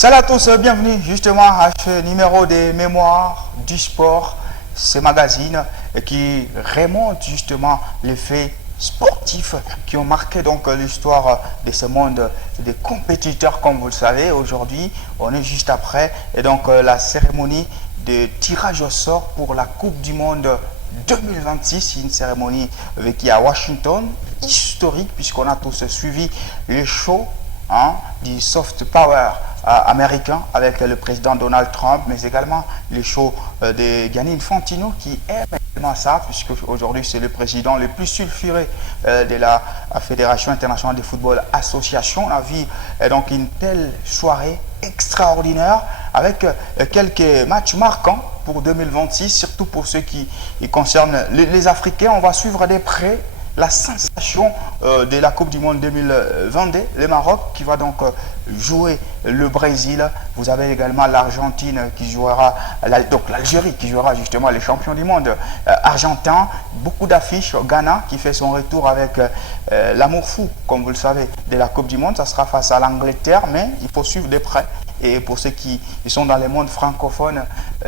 Salut à tous, bienvenue justement à ce numéro des Mémoires du sport, ce magazine qui remonte justement les faits sportifs qui ont marqué donc l'histoire de ce monde des compétiteurs. Comme vous le savez, aujourd'hui on est juste après et donc la cérémonie de tirage au sort pour la Coupe du Monde 2026, une cérémonie qui à Washington, historique puisqu'on a tous suivi le show du soft power américain avec le président Donald Trump, mais également les shows de Gianni Infantino qui aime également ça, puisque aujourd'hui c'est le président le plus sulfuré de la Fédération internationale de football association. On a vu donc une telle soirée extraordinaire avec quelques matchs marquants pour 2026, surtout pour ceux qui concernent les Africains. On va suivre de près la sensation de la Coupe du Monde 2022, le Maroc qui va donc jouer le Brésil. Vous avez également l'Argentine qui jouera, donc l'Algérie qui jouera justement les champions du monde argentin. Beaucoup d'affiches. Ghana qui fait son retour avec l'amour fou, comme vous le savez, de la Coupe du Monde. Ça sera face à l'Angleterre, mais il faut suivre de près. Et pour ceux qui sont dans les mondes francophones,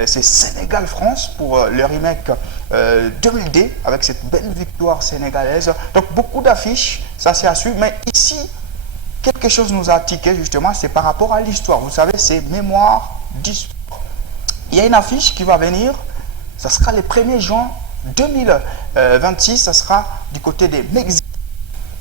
c'est Sénégal-France pour le remake 2000D avec cette belle victoire sénégalaise. Donc beaucoup d'affiches, ça c'est à suivre. Mais ici, quelque chose nous a tiqué justement, c'est par rapport à l'histoire. Vous savez, c'est Mémoire du sport. Il y a une affiche qui va venir, ça sera le 1er juin 2026, ça sera du côté des Mexique,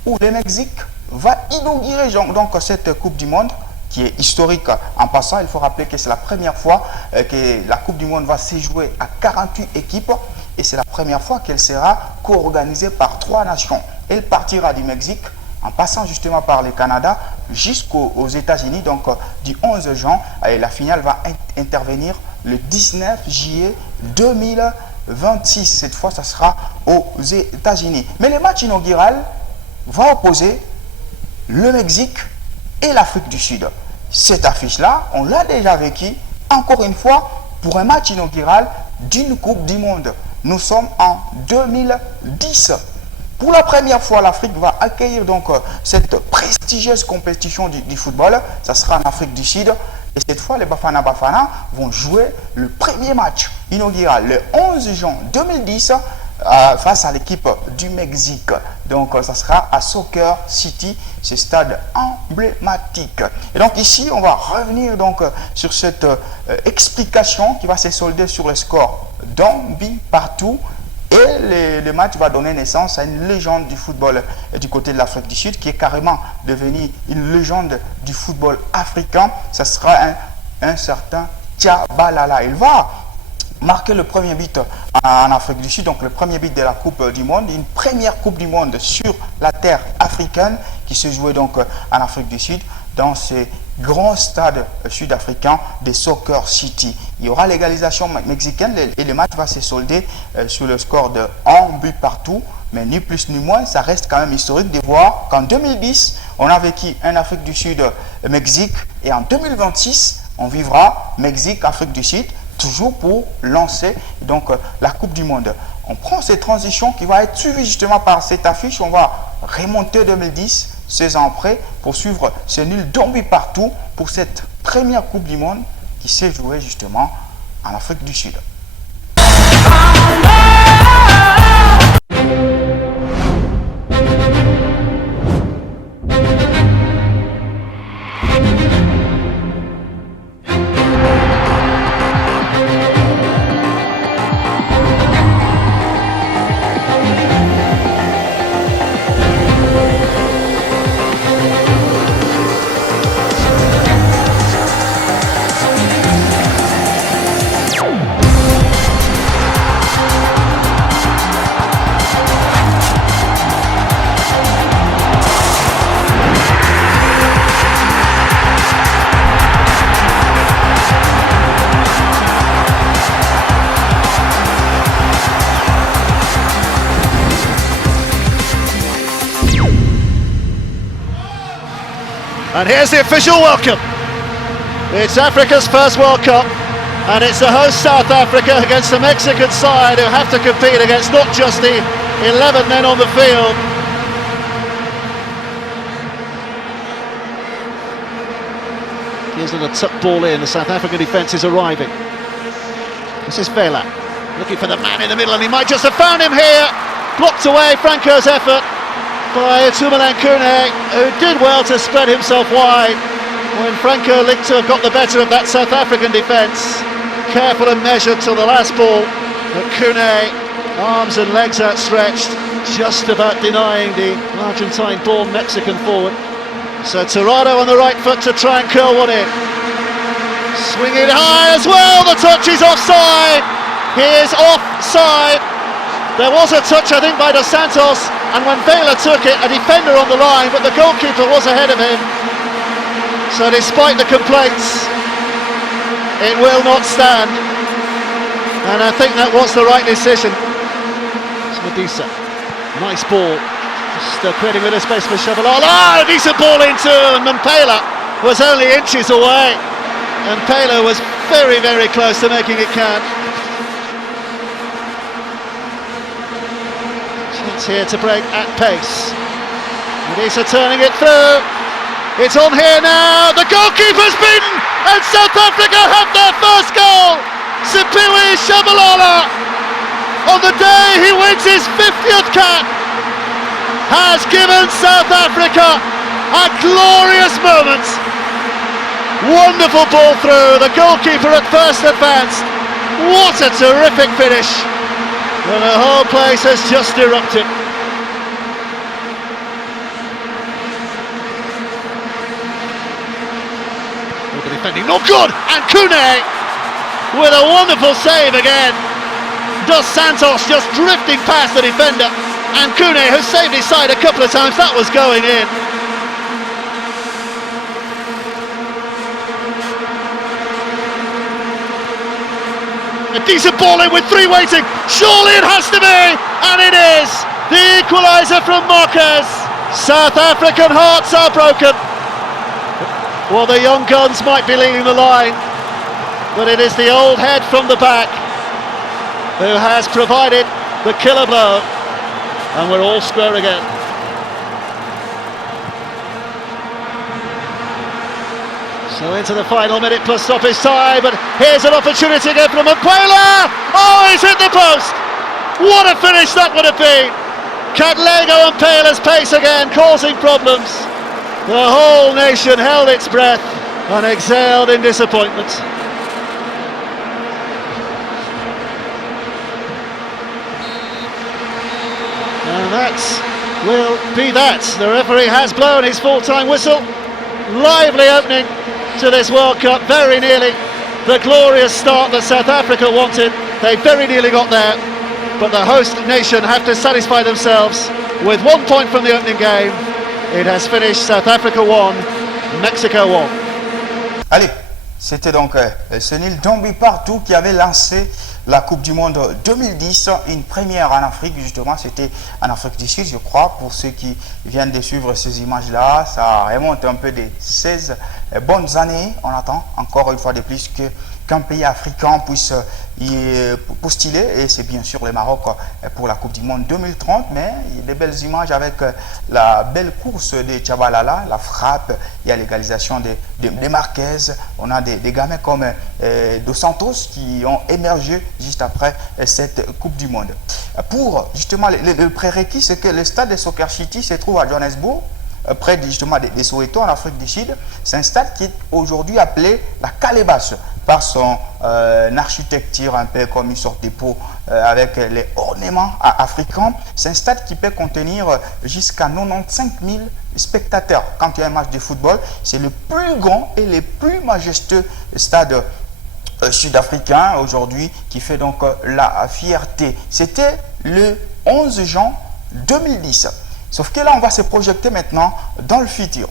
où le Mexique va inaugurer donc cette Coupe du Monde, qui est historique en passant. Il faut rappeler que c'est la première fois que la Coupe du Monde va se jouer à 48 équipes et c'est la première fois qu'elle sera co-organisée par 3 nations. Elle partira du Mexique en passant justement par le Canada jusqu'aux États-Unis, donc du 11 juin, et la finale va intervenir le 19 juillet 2026. Cette fois, ça sera aux États-Unis. Mais le match inaugural va opposer le Mexique et l'Afrique du Sud. Cette affiche-là, on l'a déjà vécu, encore une fois, pour un match inaugural d'une Coupe du Monde. Nous sommes en 2010. Pour la première fois, l'Afrique va accueillir donc cette prestigieuse compétition du football. Ça sera en Afrique du Sud. Et cette fois, les Bafana Bafana vont jouer le premier match inaugural le 11 juin 2010 face à l'équipe du Mexique. Donc ça sera à Soccer City, ce stade emblématique. Et donc ici on va revenir donc sur cette explication qui va se solder sur le score d'un but partout. Et le match va donner naissance à une légende du football du côté de l'Afrique du Sud qui est carrément devenue une légende du football africain. Ça sera un certain Tchabalala. Il va marquer le premier but en Afrique du Sud, donc le premier but de la Coupe du Monde, une première Coupe du Monde sur la terre africaine qui se jouait donc en Afrique du Sud dans ces grands stades sud-africains de Soccer City. Il y aura l'égalisation mexicaine et le match va se solder sur le score de 1 but partout, mais ni plus ni moins, ça reste quand même historique de voir qu'en 2010, on a vécu un Afrique du Sud-Mexique et en 2026, on vivra Mexique-Afrique du Sud, toujours pour lancer donc la Coupe du Monde. On prend cette transition qui va être suivie justement par cette affiche. On va remonter 2010, 16 ans après, pour suivre ce nul d'un but partout pour cette première Coupe du Monde qui s'est jouée justement en Afrique du Sud. And here's the official welcome. It's Africa's first World Cup, and it's the host South Africa against the Mexican side who have to compete against not just the 11 men on the field, Here's a tuck ball in, the South African defence is arriving. This is Vela, looking for the man in the middle, and he might just have found him here. Blocked away Franco's effort by Itumeleng Khune, who did well to spread himself wide when Franco looked to have got the better of that South African defence. Careful and measured till the last ball, but Khune, arms and legs outstretched, just about denying the Argentine-born Mexican forward. So Tirado on the right foot to try and curl one in. Swinging high as well, the touch is offside. He is offside. There was a touch, I think, by Dos Santos, and when Vela took it, a defender on the line, but the goalkeeper was ahead of him. So despite the complaints, it will not stand. And I think that was the right decision. It's Modisa. Nice ball. Just creating a bit of space for Shabalala. A decent ball into, and Mpela was only inches away. And Mpela was very, very close to making it count. Chance here to break at pace. Modisa turning it through. It's on here now. The goalkeeper's beaten, and South Africa have their first goal. Siphiwe Shabalala, on the day he wins his 50th cap, has given South Africa a glorious moment. Wonderful ball through, the goalkeeper at first advanced. What a terrific finish. And the whole place has just erupted. The defending, not good, and Khune with a wonderful save again. Dos Santos just drifting past the defender, and Khune, who saved his side a couple of times, that was going in. A decent ball in with three waiting. Surely it has to be, and it is. The equaliser from Marquez. South African hearts are broken. Well, the young guns might be leading the line, but it is the old head from the back who has provided the killer blow, and we're all square again. So into the final minute plus stoppage time, but here's an opportunity again from Mpela. Oh, he's hit the post. What a finish that would have been. Katlego Mpela's pace again, causing problems. The whole nation held its breath and exhaled in disappointment. And that will be that. The referee has blown his full-time whistle. Lively opening to this World Cup, very nearly the glorious start that South Africa wanted. They very nearly got there, but the host nation have to satisfy themselves with 1 point from the opening game. It has finished South Africa 1, Mexico 1. Allez, c'était donc Sunil Dombi Partout qui avait lancé la Coupe du Monde 2010, une première en Afrique, justement, c'était en Afrique du Sud, je crois, pour ceux qui viennent de suivre ces images-là. Ça remonte un peu des 16 bonnes années. On attend encore une fois de plus qu'un pays africain puisse y postuler, et c'est bien sûr le Maroc pour la Coupe du Monde 2030, mais il y a des belles images avec la belle course de Tchabalala, la frappe, il y a l'égalisation de Marquez, on a des gamins comme Dos Santos qui ont émergé juste après cette Coupe du Monde. Pour justement le prérequis, c'est que le stade de Soccer City se trouve à Johannesburg, près justement de Soweto en Afrique du Sud. C'est un stade qui est aujourd'hui appelé la Calebasse par son architecture un peu comme une sorte de pot avec les ornements africains. C'est un stade qui peut contenir jusqu'à 95 000 spectateurs. Quand il y a un match de football, c'est le plus grand et le plus majestueux stade sud-africain aujourd'hui qui fait donc la fierté. C'était le 11 juin 2010. Sauf que là, on va se projeter maintenant dans le futur.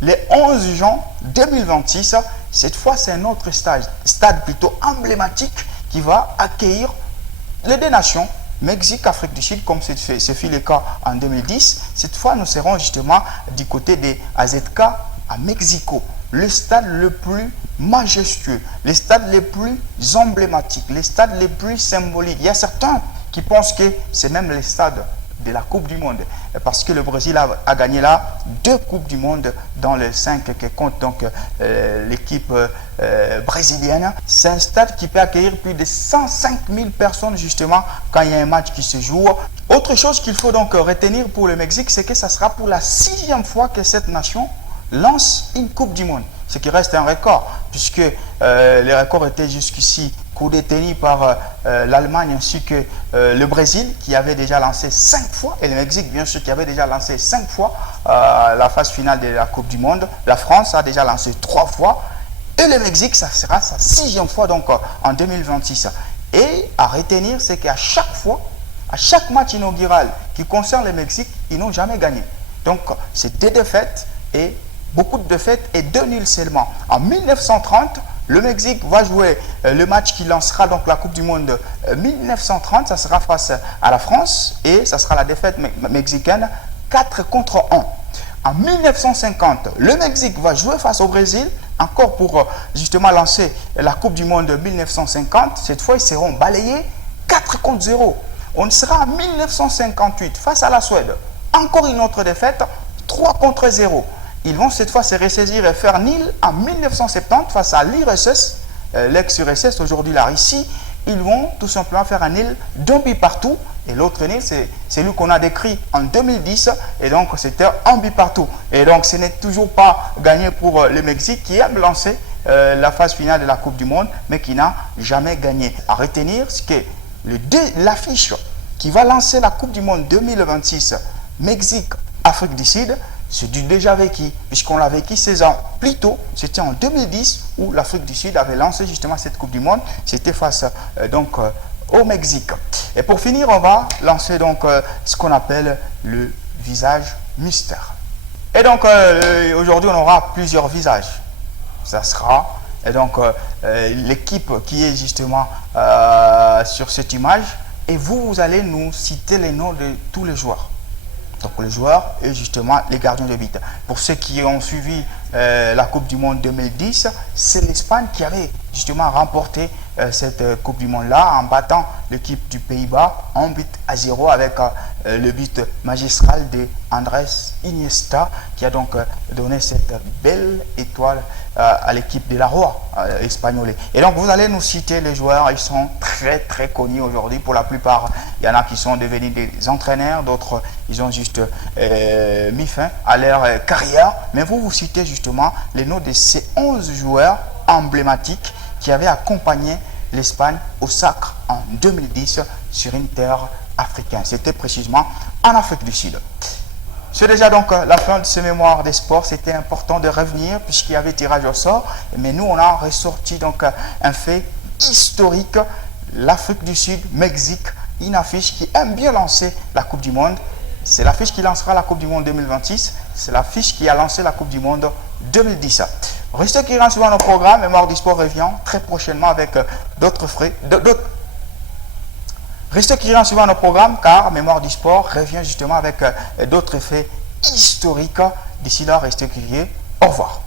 Le 11 juin 2026, cette fois, c'est un autre stade plutôt emblématique qui va accueillir les deux nations, Mexique, Afrique du Sud, comme ce fut le cas en 2010. Cette fois, nous serons justement du côté des AZK à Mexico. Le stade le plus majestueux, le stade le plus emblématique, le stade le plus symbolique. Il y a certains qui pensent que c'est même le stade de la Coupe du Monde. Parce que le Brésil a gagné là 2 Coupes du Monde dans les 5 que compte donc l'équipe brésilienne. C'est un stade qui peut accueillir plus de 105 000 personnes justement quand il y a un match qui se joue. Autre chose qu'il faut donc retenir pour le Mexique, c'est que ça sera pour la 6e fois que cette nation lance une Coupe du Monde. Ce qui reste un record, puisque les records étaient jusqu'ici co-détenus par l'Allemagne ainsi que le Brésil, qui avait déjà lancé 5 fois, et le Mexique, bien sûr, qui avait déjà lancé 5 fois la phase finale de la Coupe du Monde. La France a déjà lancé 3 fois, et le Mexique, ça sera sa 6e fois donc en 2026. Et à retenir, c'est qu'à chaque fois, à chaque match inaugural qui concerne le Mexique, ils n'ont jamais gagné. Donc, c'est 2 défaites et beaucoup de défaites et 2 nuls seulement. En 1930, le Mexique va jouer le match qui lancera donc la Coupe du Monde 1930. Ça sera face à la France et ça sera la défaite mexicaine 4-1. En 1950, le Mexique va jouer face au Brésil, encore pour justement lancer la Coupe du Monde 1950. Cette fois, ils seront balayés 4-0. On sera en 1958 face à la Suède. Encore une autre défaite, 3-0. Ils vont cette fois se ressaisir et faire nil en 1970 face à l'URSS, l'ex-URSS, aujourd'hui la Russie. Ils vont tout simplement faire un nil d'un but partout. Et l'autre nil, c'est celui qu'on a décrit en 2010. Et donc, c'était un but partout. Et donc, ce n'est toujours pas gagné pour le Mexique qui aime lancer la phase finale de la Coupe du Monde, mais qui n'a jamais gagné. À retenir, c'est que l'affiche qui va lancer la Coupe du Monde 2026, Mexique, Afrique du Sud, c'est du déjà vécu, puisqu'on l'a vécu 16 ans plus tôt. C'était en 2010 où l'Afrique du Sud avait lancé justement cette Coupe du Monde. C'était face au Mexique. Et pour finir, on va lancer donc ce qu'on appelle le visage mystère. Et donc aujourd'hui, on aura plusieurs visages. Ça sera et donc l'équipe qui est justement sur cette image. Et vous allez nous citer les noms de tous les joueurs. Donc les joueurs et justement les gardiens de but. Pour ceux qui ont suivi la Coupe du Monde 2010, c'est l'Espagne qui avait justement remporté cette Coupe du Monde-là en battant l'équipe du Pays-Bas 1-0 avec le but magistral de Andrés Iniesta qui a donc donné cette belle étoile à l'équipe de la Roi espagnole. Et donc vous allez nous citer les joueurs, ils sont très connus aujourd'hui. Pour la plupart, il y en a qui sont devenus des entraîneurs, d'autres ils ont juste mis fin à leur carrière. Mais vous citez justement les noms de ces 11 joueurs emblématiques qui avaient accompagné l'Espagne au sacre en 2010 sur une terre africaine. C'était précisément en Afrique du Sud. C'est déjà donc la fin de ce mémoire des sports. C'était important de revenir puisqu'il y avait tirage au sort. Mais nous, on a ressorti donc un fait historique. L'Afrique du Sud, Mexique, une affiche qui aime bien lancer la Coupe du Monde. C'est l'affiche qui lancera la Coupe du Monde 2026. C'est l'affiche qui a lancé la Coupe du Monde 2010. Restez qui rentrent sur nos programmes. Mémoire du sport revient très prochainement avec d'autres frais. Restez qui rentrent sur nos programmes car Mémoire du sport revient justement avec d'autres faits historiques. D'ici là, restez curieux. Au revoir.